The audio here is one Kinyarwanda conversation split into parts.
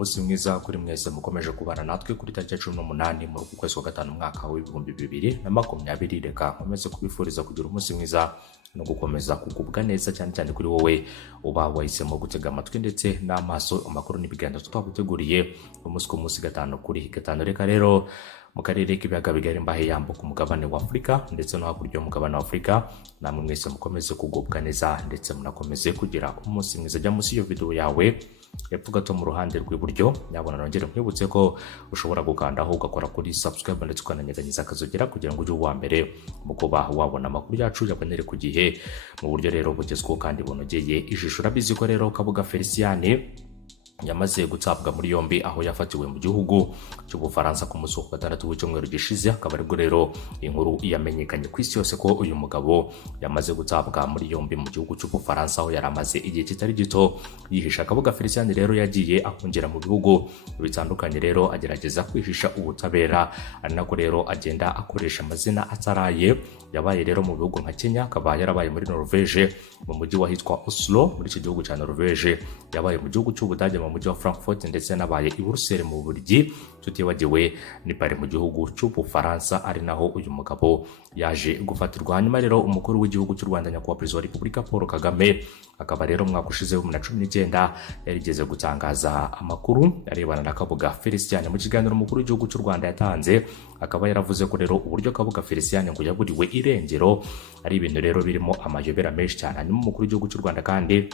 umunsi mwiza kuri mwese mukomeje kubana natwe kuri tariki 18 mu kwezi kwa gatanu mwaka wa 2020. Reka nkomeze kubifuriza kugira umunsi mwiza no gukomeza kugubwa neza cyane cyane kuri wowe uba wahisemo gutega amatwi ndetse n'amaso amakuru n'ibiganiro twaguteguriye umunsi ku munsi gatanu kuri gatanu. Reka rero mu karere k'ibiyaga bigari mbahe yambo ku mugabane wa Afrika ndetse no hakurya y'umugabane wa Afrika, namwe mwese mukomeze kugubwa neza ndetse munakomeze kugira umunsi mwiza. Jya munsi iyo video yawe epfo gato mu ruhande rw'iburyo, nyabona nongere nkwibutse ko ushobora gukandaho ugakora kuri subscribe ndetse ukananyeganyeza akazogera kugira ngo ujye uwa mbere mu kuba wabona amakuru yacu yabonere ku gihe mu buryo rero bugezweho kandi bunogeye ijisho. Urabizi ko rero Kabuga Felicien yamaze gutabwa muri yombi aho yafatiwe mu gihugu cy'Ubufaransa ku munsi wa gatandatu w'icyumweru gishize. Akaba aribwo rero inkuru yamenyekanye ku isi yose ko uyu mugabo yamaze gutabwa muri yombi mu gihugu cy'Ubufaransa aho yari amaze igihe kitari gito yihisha. Kabuga Felicien rero yagiye ahungira mu bihugu bitandukanye, rero agerageza kwihisha ubutabera, ari nako rero agenda akoresha amazina ataraye. Yabaye rero mu bihugu nka Kenya, akaba yarabaye muri Norvège mu mujyi wahitwa Oslo muri iki gihugu cya Norvège, yabaye mu gihugu cy'Ubudage mu mujyi wa Frankfurt ndetse nabaye i Bruxelles mu Bubiligi, tutibagiwe ni Paris mu gihugu cy'Ubufaransa, ari naho uyu mugabo yaje gufatirwa. Hanyuma rero umukuru w'igihugu cy'u Rwanda nyakubahwa Perezida wa Repubulika Paul Kagame akaba rero mwaka ushize wa 2019 yarigeze gutangaza amakuru arebana na Kabuga Felicien. Mu kiganiro umukuru w'igihugu cy'u Rwanda yatanze, akaba yaravuze ko rero uburyo Kabuga Felicien ngo yaburiwe irengero ari ibintu rero birimo amayobera menshi cyane. Hanyuma umukuru w'igihugu cy'u Rwanda kandi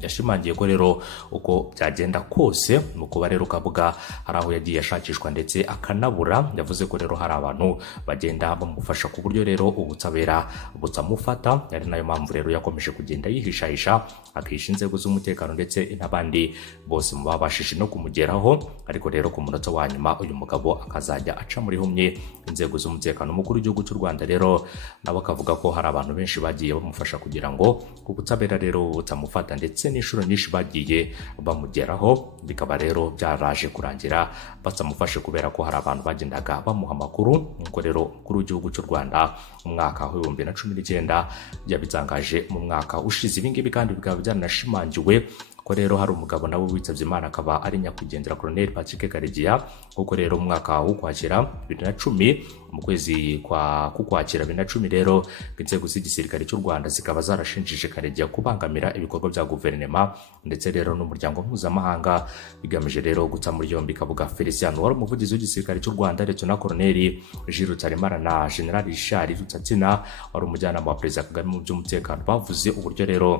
yashimangiye ko rero uko byagenda kose mu kuba rero Kabuga hari aho yagiye ashakishwa ndetse akanabura. Yavuze ko rero hari abantu bagenda bamufasha ku buryo rero ubutabera butamufata, ari nayo mpamvu rero yakomeje kugenda yihishahisha, akihisha inzego z'umutekano ndetse n'abandi bose mu babashije no kumugeraho. Ariko rero ku munota wa nyuma uyu mugabo akazajya aca muri humye inzego z'umutekano. Umukuru w'igihugu cy'u Rwanda rero nabo akavuga ko hari abantu benshi bagiye bamufasha kugira ngo ubutabera rero butamufata ndetse n'inshuro nyinshi bagiye bamugeraho, bikaba rero byaraje kurangira batamufashe kubera ko hari abantu bagendaga bamuha amakuru. Nuko rero umukuru w'igihugu cy'u Rwanda mu mwaka wa 2019 yabitangaje mu mwaka ushize. Ibingibi kandi bikaba byanashimangiwe ko rero hari umugabo nawe witabye Imana, akaba ari nyakwigendera Colonel Patrick Karegeya. Kuko rero mu mwaka w'Ukwakira 2010, mu kwezi kwa Ukwakira 2010 rero inzego z'igisirikare cy'u Rwanda zikaba zarashinjije Karegeya kubangamira ibikorwa bya guverinoma ndetse rero n'umuryango mpuzamahanga, bigamije rero guta muri yombi Kabuga Felicien. Wari umuvugizi w'igisirikare cy'u Rwanda ndetse na Colonel Jules Rutaremara na General Richard Rutatina wari umujyanama wa Perezida Kagame mu by'umutekano, bavuze uburyo rero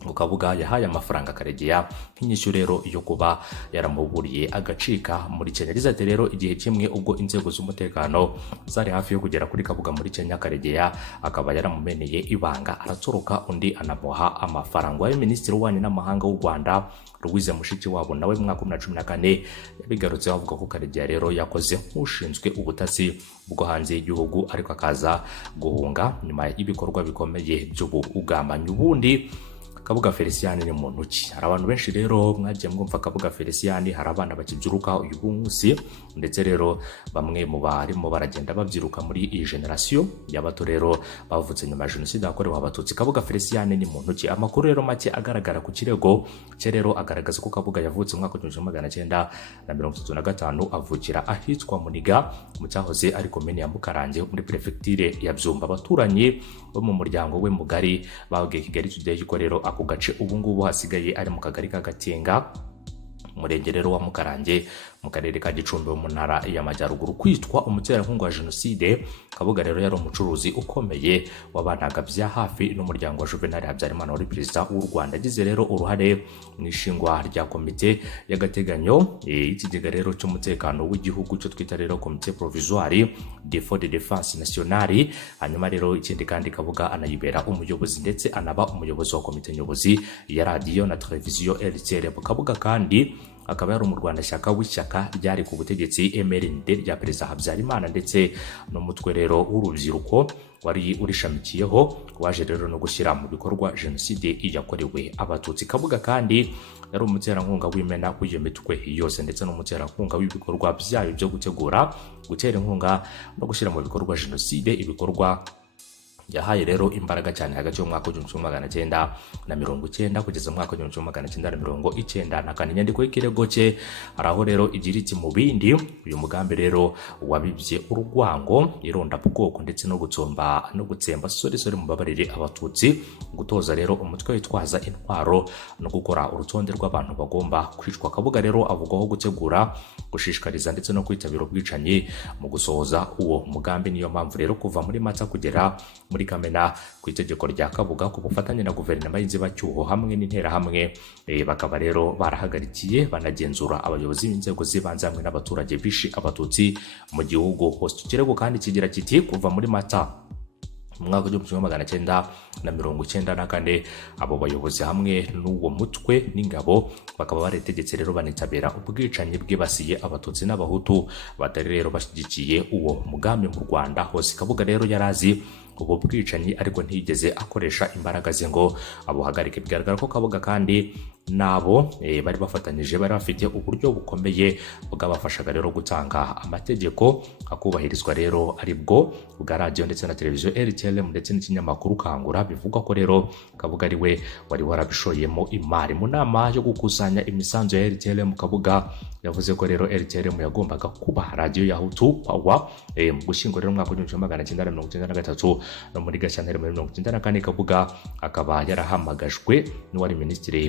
Kabuga yahaye amafaranga Karegeya nk'inyishyu rero yo kuba yaramuburiye agacika muri Kenya. Rizate rero igihe kimwe ubwo inzego z'umutekano zari hafi yo kugera kuri Kabuga muri Kenya, Karegeya akaba yaramumeneye ibanga aratoroka, undi anamuha amafaranga. Wa Minisitiri w'Ububanyi n'Amahanga w'u Rwanda Louise Mushikiwabo nawe mu mwaka wa 2014 yabigarutseho avuga ko Karegeya rero yakoze nk'ushinzwe ubutasi bwo hanze y'igihugu, ariko akaza guhunga nyuma y'ibikorwa bikomeye by'ubugambanyi. Ubundi Kabuga Felicien ni muntu ki? Hari abantu benshi rero mwagiye mwumva Kabuga Felicien, hari abana bakibyiruka uyu munsi ndetse rero bamwe mu barimo baragenda babyiruka muri iyi generation y'abato rero bavutse nyuma ya jenoside yakorewe abatutsi. Kabuga Felicien ni muntu ki? Amakuru rero make agaragara ku kirego cye rero agaragaza ko Kabuga yavutse mu mwaka wa 1935, avukira ahitwa Muniga mu cyahoze ari komine ya Mukarange muri prefecture ya Byumba. Abaturanyi bo mu muryango we mugari babwiye Kigali Today ko rero ako gace ubu ngubu hasigaye ari mu kagari ka Gatenga, umurenge rero wa Mukarange mu karere ka Gicumbi mu ntara y'Amajyaruguru, kwitwa umuterankunga wa jenoside. Kabuga rero yari umucuruzi ukomeye wabanaga bya hafi n'umuryango wa Juvenal Habyarimana wari perezida w'u Rwanda. Agize rero uruhare mu ishingwa rya komite y'agateganyo y'ikigega rero cy'umutekano w'igihugu cyo twita rero komite provisoire de for de défense nationale. Hanyuma rero ikindi kandi Kabuga anayibera umuyobozi ndetse anaba umuyobozi wa komite nyobozi ya radio na televiziyo RTL. Kabuga kandi akaba yari umurwanashyaka w'ishyaka ryari ku butegetsi MRND rya Perezida Habyarimana ndetse n'umutwe rero w'urubyiruko wari urishamikiyeho, waje rero no gushyira mu bikorwa jenoside yakorewe abatutsi. Kabuga kandi yari umuterankunga w'imena w'iyo mitwe yose ndetse n'umuterankunga w'ibikorwa byayo byo gutegura, gutera inkunga no gushyira mu bikorwa jenoside, ibikorwa yahaye rero imbaraga cyane hagati y'umwaka w'igihumbi kimwe magana cyenda na mirongo icyenda kugeza mu mwaka w'igihumbi kimwe magana cyenda na mirongo icyenda na kane. Inyandiko y'ikirego cye hari aho rero igira iti mu bindi uyu mugambi rero wabibye urwango, irondabwoko ndetse no gutsemba soresore mubabarire abatutsi, gutoza rero umutwe witwaza intwaro no gukora urutonde rw'abantu bagomba kwicwa. Kabuga rero avugwaho gutegura, gushishikariza ndetse no kwitabira ubwicanyi mu gusohoza uwo mugambi. Niyo mpamvu rero kuva muri Mata kugera muri Kamena ku itegeko rya Kabuga ku bufatanye na guverinoma y'inzibacyuho hamwe n'interahamwe bakaba rero barahagarikiye banagenzura abayobozi b'inzego z'ibanze hamwe n'abaturage bishe abatutsi mu gihugu hose. Ikirego kandi kigira kiti kuva muri Mata mu mwaka w'igihumbi kimwe magana cyenda na mirongo icyenda na kane abo bayobozi hamwe n'uwo mutwe n'ingabo bakaba baretegetse rero banitabira ubwicanyi bwibasiye abatutsi n'abahutu batari rero bashyigikiye uwo mugambi mu Rwanda hose. Kabuga rero yarazi ubu bwicanyi ariko ntiyigeze akoresha imbaraga ze ngo abuhagarike. Bigaragara ko Kabuga kandi nabo bari bafatanyije, bari bafite uburyo bukomeye bwabafashaga rero gutanga amategeko akubahirizwa rero ari bwo bwa radio ndetse na televiziyo RTLM ndetse n'ikinyamakuru Kangura. Bivugwa ko rero Kabuga ari we wari warabishoyemo imari. Mu nama yo gukusanya imisanzu ya RTLM, Kabuga yavuze ko rero RTLM yagombaga kuba radio ya Hutu Power mu gushyingo rero mwaka w'igihumbi kimwe magana cyenda na mirongo icyenda na gatatu no muri Gashyantare muri mirongo icyenda na kane. Kabuga akaba yarahamagajwe n'uwari minisitiri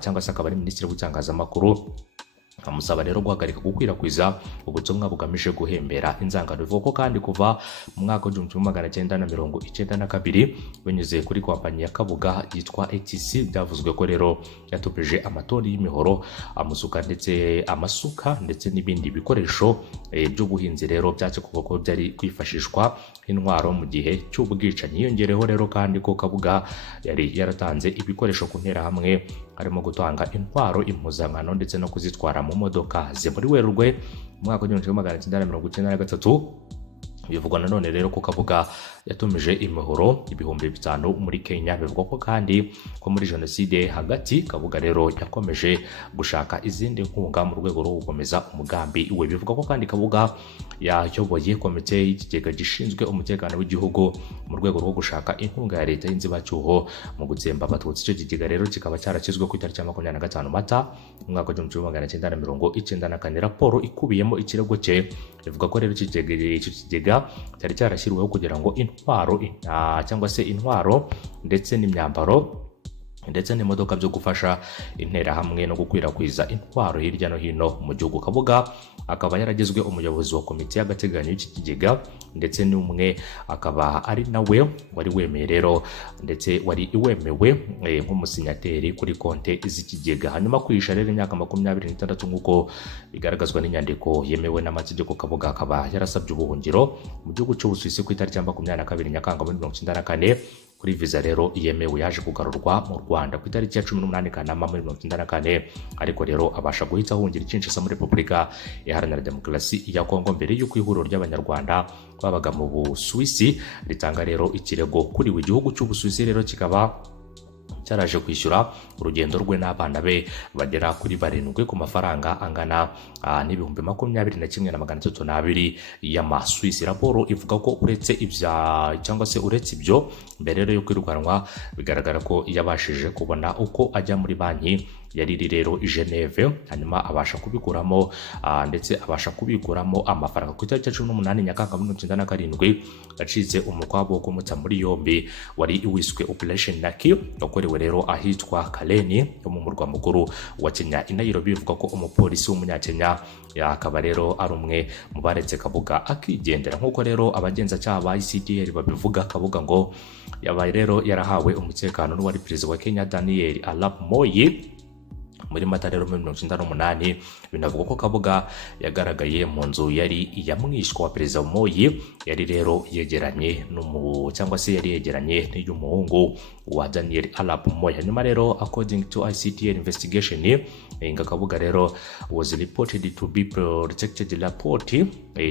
cyangwa se akaba ari minisitiri w'itangazamakuru amusaba rero guhagarika gukwirakwiza ubutumwa bugamije guhembera inzangano. Bivuga ko kandi kuva mu mwaka w'igihumbi kimwe magana cyenda na mirongo icyenda na kabiri binyuze kuri kompanyi ya Kabuga yitwa ATC byavuzwe ko rero yatupije amatoni y'imihoro, amasuka ndetse n'ibindi bikoresho by'ubuhinzi rero byakekwaga ko byari kwifashishwa intwaro mu gihe cy'ubwicanyi. Yongereho rero kandi ko Kabuga yari yaratanze ibikoresho ku nterahamwe harimo gutanga intwaro, impuzankano ndetse no kuzitwara mu modoka ze. Muri Werurwe mu mwaka w'igihumbi kimwe magana cyenda na mirongo icyenda na gatatu bivugwa nanone rero ko Kabuga yatumije imihoro 5,000 muri Kenya. Bivugwa ko kandi ko muri jenoside hagati Kabuga rero yakomeje gushaka izindi nkunga mu rwego rwo gukomeza umugambi we. Bivugwa ko kandi Kabuga yayoboye komite y'ikigega gishinzwe umutekano w'igihugu mu rwego rwo gushaka inkunga ya leta y'inzibacyuho mu gutsemba abatutsi. Icyo kigega rero kikaba cyarashyizwe ku itariki ya 25 Mata mu mwaka w'igihumbi kimwe magana cyenda na mirongo icyenda na kane. Raporo ikubiyemo ikirego cye ivuga ko rero icyo kigega cyari cyarashyiriweho kugira ngo intwaro cyangwa se intwaro ndetse n'imyambaro ndetse n'imodoka byo gufasha interahamwe no gukwirakwiza intwaro hirya no hino mu gihugu. Kabuga akaba yaragizwe umuyobozi wa komite y'agateganyo y'iki kigega ndetse n'umwe akaba ari nawe wari wemeye rero ndetse wari wemewe nk'umusinyateri kuri konte z'ikigega. Hanyuma kwisha rero imyaka 26 nk'uko bigaragazwa n'inyandiko yemewe n'amategeko, Kabuga akaba yarasabye ubuhungiro mu gihugu cy'Ubusuwisi ku itariki ya 22 Nyakanga 1994 kuri visa rero yemewe. Yaje kugarurwa mu Rwanda ku itariki ya 18 Kanama 1994 ariko rero abasha guhita ahungira Kinshasa muri Repubulika Iharanira Demokarasi ya Kongo mbere y'uko ihuriro ry'Abanyarwanda babaga mu Busuwisi ritanga rero ikirego kuri we. Igihugu cy'Ubusuwisi rero kikaba cyaraje kwishyura urugendo rwe n'abana be bagera kuri 7 ku mafaranga angana n'ibihumbi 21,302 y'Amaswisi. Raporo ivuga ko uretse ibyo mbere rero yo kwirukanwa bigaragara ko yabashije kubona uko ajya muri banki yari rero i Geneve, hanyuma abasha kubikuramo ndetse abasha kubikuramo amafaranga. Ku itariki ya 18 Nyakanga 1997 acitse umukwabo wo kumuta muri yombi wari wiswe Operation Naki yakorewe rero ahitwa Kaleni yo mu murwa mukuru wa Kenya i Nairobi. Bivuga ko umupolisi w'umunyakenya akaba rero ari umwe mu baretse Kabuga akigendera. Nk'uko rero abagenzacyaha ba ICTR babivuga, Kabuga ngo yabaye rero yarahawe umutekano n'uwari perezida wa Kenya Daniel Arap Moi muri Mata rero 1998. Binavuga ko Kabuga yagaragaye mu nzu yari iyamwishwa wa perezida Moi, yari rero yegeranye cyangwa se yari yegeranye n'iy'umuhungu wa Daniel Arap Moi. Hanyuma rero according to ICTR investigation Kabuga rero was reported to be protected report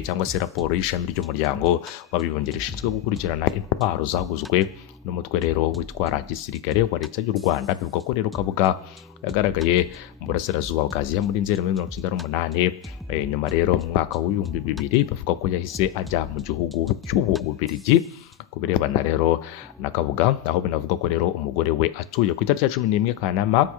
cyangwa se raporo y'ishami ry'umuryango w'abibumbye rishinzwe gukurikirana intwaro zaguzwe n'umutwe rero witwara gisirikare wa leta y'u Rwanda. Bivuga ko rero Kabuga yagaragaye mu burasirazuba bwa Aziya muri Nzeri 1998. Nyuma rero mu mwaka w'ibihumbi 2000 bavuga ko yahise ajya mu gihugu cy'Ububiligi kubirebana rero na Kabuga, aho binavuga ko rero umugore we atuye ku itariki ya 11 Kanama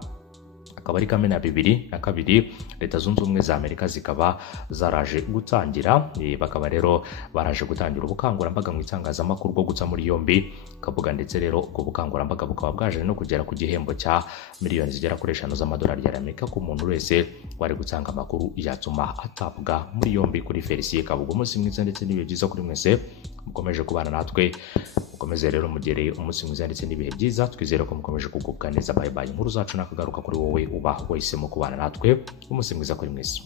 akaba ari Kamena 2022 Leta Zunze Ubumwe za Amerika zikaba zaraje gutangira bakaba rero baraje gutangira ubukangurambaga mu itangazamakuru bwo guta muri yombi Kabuga, ndetse rero ubwo bukangurambaga bukaba bwaje no kugera ku gihembo cya miliyoni zigera kuri 5 z'amadolari y'Amerika ku muntu wese wari gutanga amakuru yatuma atabwa muri yombi kuri Felicien Kabuga. Umunsi mwiza ndetse n'ibihe byiza kuri mwese mukomeje kubana natwe, mukomeze rero mugere umunsi mwiza ndetse n'ibihe byiza, twizere ko mukomeje kugubwa neza. Bye bye. Inkuru zacu nakagaruka kuri wowe uba wahisemo kubana natwe. Umunsi mwiza kuri mwese.